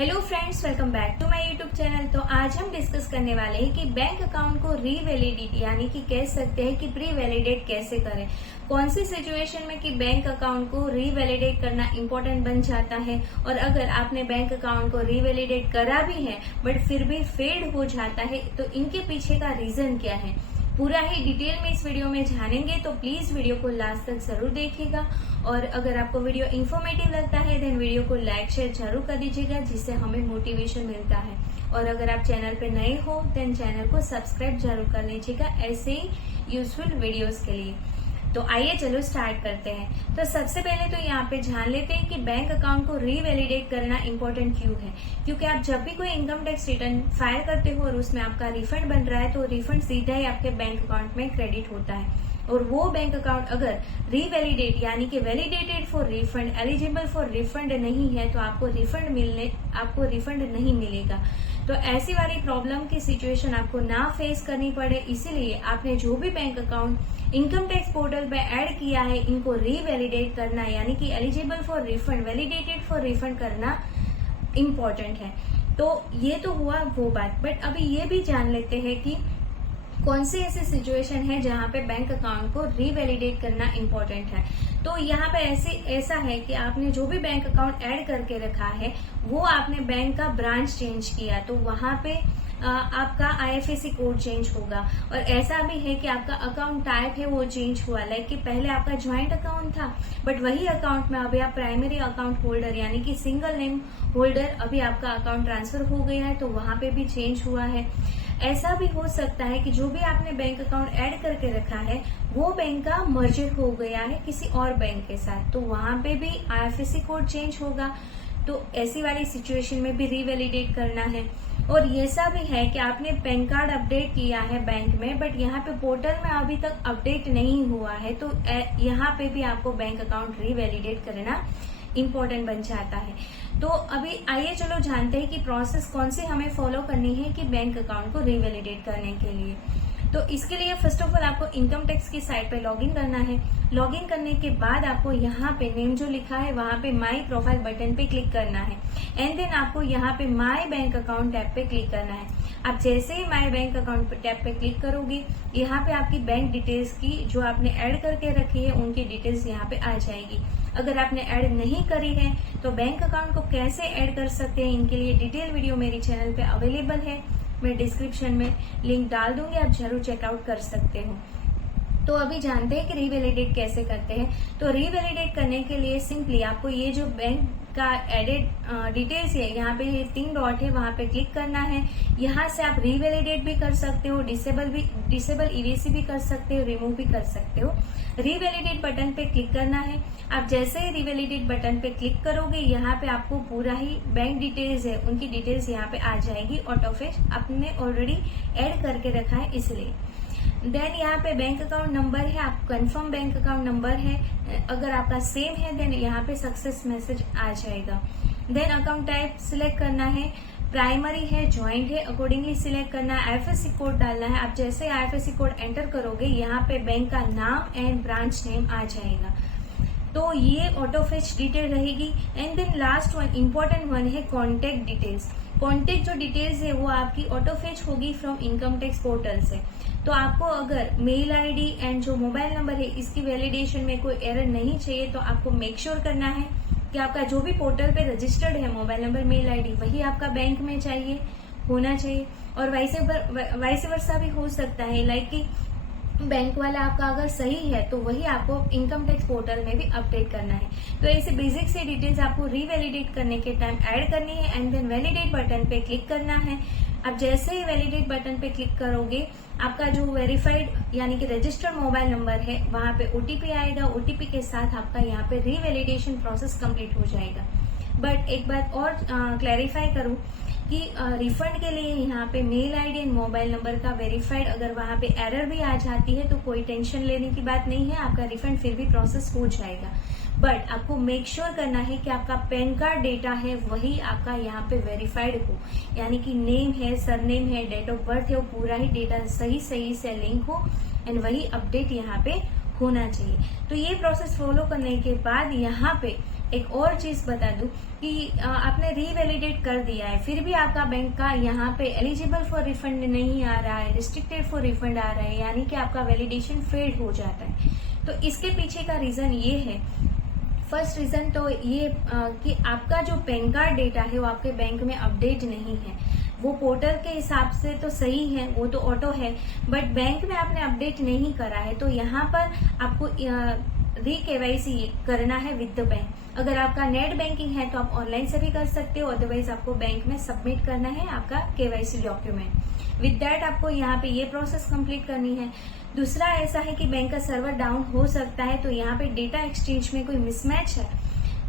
Hello friends, welcome back to my YouTube channel. तो आज हम डिस्कस करने वाले हैं कि बैंक अकाउंट को रीवैलिडेट यानी कि कह सकते हैं कि प्री वैलिडेट कैसे करें। कौन सी सिचुएशन में कि बैंक अकाउंट को रीवैलिडेट करना इम्पोर्टेंट बन जाता है, और अगर आपने बैंक अकाउंट को रीवैलिडेट करा भी है बट फिर भी फेल्ड हो जाता है तो इनके पीछे का रीजन क्या है, पूरा ही डिटेल में इस वीडियो में जानेंगे। तो प्लीज वीडियो को लास्ट तक जरूर देखिएगा, और अगर आपको वीडियो इन्फॉर्मेटिव लगता है देन वीडियो को लाइक शेयर जरूर कर दीजिएगा, जिससे हमें मोटिवेशन मिलता है। और अगर आप चैनल पे नए हो देन चैनल को सब्सक्राइब जरूर कर लीजिएगा ऐसे ही यूजफुल वीडियोस के लिए। तो आइए चलो स्टार्ट करते हैं। तो सबसे पहले तो यहाँ पे जान लेते हैं कि बैंक अकाउंट को रीवैलिडेट करना इम्पोर्टेंट क्यों है। क्योंकि आप जब भी कोई इनकम टैक्स रिटर्न फाइल करते हो और उसमें आपका रिफंड बन रहा है तो रिफंड सीधा ही आपके बैंक अकाउंट में क्रेडिट होता है, और वो बैंक अकाउंट अगर रीवैलिडेट यानी कि validated for refund, eligible for refund नहीं है तो आपको रिफंड नहीं मिलेगा। तो ऐसी वाली प्रॉब्लम की सिचुएशन आपको ना फेस करनी पड़े, इसीलिए आपने जो भी bank account income tax portal पे ऐड किया है इनको रीवैलिडेट करना यानी कि eligible for refund, validated for refund करना इम्पोर्टेंट है। तो ये तो हुआ वो बात, बट अभी ये भी जान लेते हैं कि कौन सी ऐसी सिचुएशन है जहां पे बैंक अकाउंट को रीवैलिडेट करना इम्पोर्टेंट है। तो यहाँ पे ऐसा है कि आपने जो भी बैंक अकाउंट ऐड करके रखा है वो आपने बैंक का ब्रांच चेंज किया, तो वहां पे आपका आईएफएससी कोड चेंज होगा। और ऐसा भी है कि आपका अकाउंट टाइप है वो चेंज हुआ, लाइक कि पहले आपका ज्वाइंट अकाउंट था बट वही अकाउंट में अभी आप प्राइमरी अकाउंट होल्डर यानी कि सिंगल नेम होल्डर अभी आपका अकाउंट ट्रांसफर हो गया है, तो वहां पे भी चेंज हुआ है। ऐसा भी हो सकता है कि जो भी आपने बैंक अकाउंट ऐड करके रखा है वो बैंक का मर्जर हो गया है किसी और बैंक के साथ, तो वहां पे भी आईएफएससी कोड चेंज होगा। तो ऐसी वाली सिचुएशन में भी रीवैलिडेट करना है। और ये ऐसा भी है कि आपने पैन कार्ड अपडेट किया है बैंक में बट यहाँ पे पोर्टल में अभी तक अपडेट नहीं हुआ है, तो यहाँ पे भी आपको बैंक अकाउंट रीवैलिडेट करना इम्पोर्टेंट बन जाता है। तो अभी आइए चलो जानते हैं कि प्रोसेस कौन सी हमें फॉलो करनी है कि बैंक अकाउंट को रीवैलिडेट करने के लिए। तो इसके लिए फर्स्ट ऑफ ऑल आपको इनकम टैक्स की साइट पे लॉगिन करना है। लॉगिन करने के बाद आपको यहाँ पे नेम जो लिखा है वहां पे माई प्रोफाइल बटन पे क्लिक करना है, एंड देन आपको यहाँ पे माई बैंक अकाउंट टैब पे क्लिक करना है। आप जैसे ही माई बैंक अकाउंट टैब पे क्लिक करोगे यहाँ पे आपकी बैंक डिटेल्स की जो आपने ऐड करके रखी है उनकी डिटेल्स यहाँ पे आ जाएगी। अगर आपने ऐड नहीं करी है तो बैंक अकाउंट को कैसे ऐड कर सकते हैं इनके लिए डिटेल वीडियो मेरे चैनल पे अवेलेबल है, मैं डिस्क्रिप्शन में लिंक डाल दूंगी, आप जरूर चेकआउट कर सकते हो। तो अभी जानते हैं कि रीवैलिडेट कैसे करते हैं। तो रीवैलिडेट करने के लिए सिंपली आपको ये जो बैंक का एडेड डिटेल्स है यहाँ पे ये 3 डॉट है वहां पे क्लिक करना है। यहाँ से आप रीवैलिडेट भी कर सकते हो, डिसेबल इरेसी भी कर सकते हो, रिमूव भी कर सकते हो। रीवैलिडेट बटन पे क्लिक करना है। आप जैसे ही रीवैलिडेट बटन पे क्लिक करोगे यहाँ पे आपको पूरा ही बैंक डिटेल्स है उनकी डिटेल्स यहाँ पे आ जाएगी। ऑटोफिश आपने ऑलरेडी ऐड करके रखा है इसलिए। देन यहाँ पे बैंक अकाउंट नंबर है, आप कंफर्म बैंक अकाउंट नंबर है, अगर आपका सेम है देन यहाँ पे सक्सेस मैसेज आ जाएगा। देन अकाउंट टाइप सिलेक्ट करना है, प्राइमरी है, ज्वाइंट है, अकॉर्डिंगली सिलेक्ट करना है। आईएफएससी कोड डालना है। आप जैसे आईएफएससी कोड एंटर करोगे यहाँ पे बैंक का नाम एंड ब्रांच नेम आ जाएगा, तो ये ऑटो फेच डिटेल रहेगी। And then last one important one है कॉन्टेक्ट डिटेल्स। कॉन्टेक्ट जो डिटेल्स है वो आपकी ऑटो फेच होगी फ्रॉम इनकम टैक्स पोर्टल से। तो आपको अगर मेल आईडी एंड जो मोबाइल नंबर है इसकी वैलिडेशन में कोई एरर नहीं चाहिए, तो आपको मेक श्योर करना है कि आपका जो भी पोर्टल पे रजिस्टर्ड है मोबाइल नंबर मेल आईडी वही आपका बैंक में होना चाहिए। और वाइस वर्सा भी हो सकता है, लाइक कि बैंक वाला आपका अगर सही है तो वही आपको इनकम टैक्स पोर्टल में भी अपडेट करना है। तो ऐसे बेसिक से डिटेल्स आपको रीवैलिडेट करने के टाइम ऐड करनी है, एंड देन वैलिडेट बटन पे क्लिक करना है। आप जैसे ही वैलिडेट बटन पे क्लिक करोगे आपका जो वेरीफाइड यानी कि रजिस्टर्ड मोबाइल नंबर है वहां पे ओटीपी आएगा। ओटीपी के साथ आपका यहाँ पे रीवैलिडेशन प्रोसेस कंप्लीट हो जाएगा। बट एक बात और क्लैरिफाई करूं कि रिफंड के लिए यहाँ पे mail ID and mobile number का वेरीफाइड अगर वहां पे एरर भी आ जाती है तो कोई टेंशन लेने की बात नहीं है, आपका रिफंड फिर भी प्रोसेस हो जाएगा। बट आपको मेक श्योर करना है कि आपका पैन कार्ड डेटा है वही आपका यहाँ पे वेरीफाइड हो, यानी कि नेम है, सरनेम है, डेट ऑफ बर्थ है, वो पूरा ही डेटा सही से लिंक हो एंड वही अपडेट यहाँ पे होना चाहिए। तो ये प्रोसेस फॉलो करने के बाद यहाँ पे एक और चीज बता दूं कि आपने रीवैलिडेट कर दिया है, फिर भी आपका बैंक का यहाँ पे एलिजिबल फॉर रिफंड नहीं आ रहा है, रिस्ट्रिक्टेड फॉर रिफंड आ रहा है, यानी कि आपका वैलिडेशन फेड हो जाता है। तो इसके पीछे का रीजन ये है, फर्स्ट रीजन तो ये कि आपका जो पैन कार्ड डेटा है वो आपके बैंक में अपडेट नहीं है। वो पोर्टल के हिसाब से तो सही है, वो तो ऑटो है, बट बैंक में आपने अपडेट नहीं करा है। तो यहाँ पर आपको KYC करना है विद द बैंक। अगर आपका नेट बैंकिंग है तो आप ऑनलाइन से भी कर सकते हो, अदरवाइज आपको बैंक में सबमिट करना है आपका KYC डॉक्यूमेंट। विद दैट आपको यहाँ पे ये प्रोसेस कंप्लीट करनी है। दूसरा ऐसा है कि बैंक का सर्वर डाउन हो सकता है, तो यहाँ पे डेटा एक्सचेंज में कोई मिसमैच है,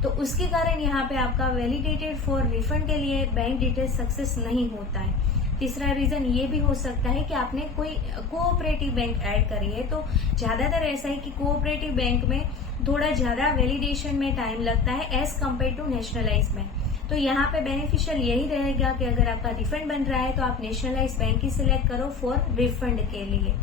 तो उसके कारण यहाँ पे आपका वैलिडेटेड फॉर रिफंड के लिए बैंक डिटेल सक्सेस नहीं होता है। तीसरा रीजन ये भी हो सकता है कि आपने कोई कोऑपरेटिव बैंक ऐड करी है, तो ज्यादातर ऐसा है कि कोऑपरेटिव बैंक में थोड़ा ज्यादा वैलिडेशन में टाइम लगता है as compare to nationalize bank. तो यहाँ पे बेनिफिशियल यही रहेगा कि अगर आपका रिफंड बन रहा है तो आप नेशनलाइज बैंक ही सिलेक्ट करो फॉर रिफंड के लिए।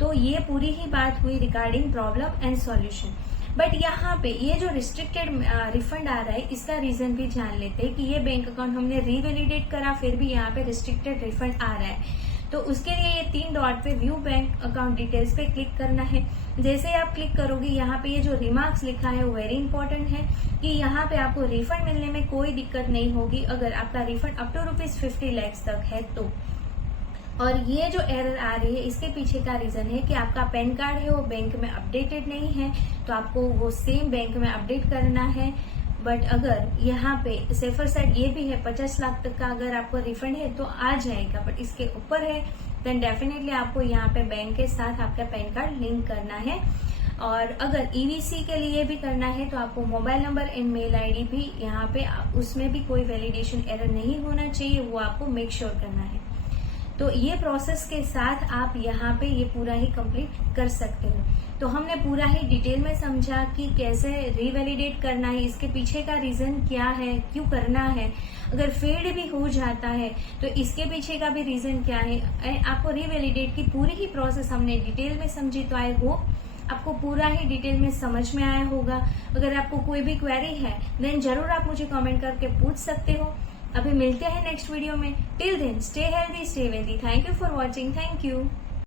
तो ये पूरी ही बात हुई regarding problem and solution. But यहाँ पे ये जो रिस्ट्रिक्टेड रिफंड आ रहा है, इसका रीजन भी जान लेते हैं कि ये बैंक अकाउंट हमने रीवैलिडेट करा, फिर भी यहाँ पे रिस्ट्रिक्टेड रिफंड आ रहा है। तो उसके लिए ये 3 डॉट पे व्यू बैंक अकाउंट डिटेल्स पे क्लिक करना है। जैसे आप क्लिक करोगे, यहाँ पे ये जो रिमार्क्स लिखा है वो वेरी इंपॉर्टेंट है कि यहाँ पे आपको रिफंड मिलने में कोई दिक्कत नहीं होगी अगर आपका रिफंड अप टू ₹50 lakhs तक है तो। और ये जो एरर आ रही है, इसके पीछे का रीजन है कि आपका पैन कार्ड है वो बैंक में अपडेटेड नहीं है, तो आपको वो सेम बैंक में अपडेट करना है। बट अगर यहाँ पे सेफर साइड ये भी है 50 लाख तक का अगर आपको रिफंड है तो आ जाएगा, बट इसके ऊपर है देन डेफिनेटली आपको यहाँ पे बैंक के साथ आपका पैन कार्ड लिंक करना है। और अगर EVC के लिए भी करना है तो आपको mobile number and mail ID भी यहाँ पे, उसमें भी कोई वैलिडेशन एरर नहीं होना चाहिए, वो आपको मेक श्योर करना है। तो ये प्रोसेस के साथ आप यहाँ पे ये पूरा ही कंप्लीट कर सकते हो। तो हमने पूरा ही डिटेल में समझा कि कैसे रीवैलिडेट करना है, इसके पीछे का रीजन क्या है, क्यों करना है, अगर फेड भी हो जाता है तो इसके पीछे का भी रीजन क्या है। आपको रीवैलिडेट की पूरी ही प्रोसेस हमने डिटेल में समझी, तो आई होप आपको पूरा ही डिटेल में समझ में आया होगा। अगर आपको कोई भी क्वेरी है देन जरूर आप मुझे कमेंट करके पूछ सकते हो। अभी मिलते हैं नेक्स्ट वीडियो में। Till then stay healthy, stay wealthy. Thank you for watching. Thank you.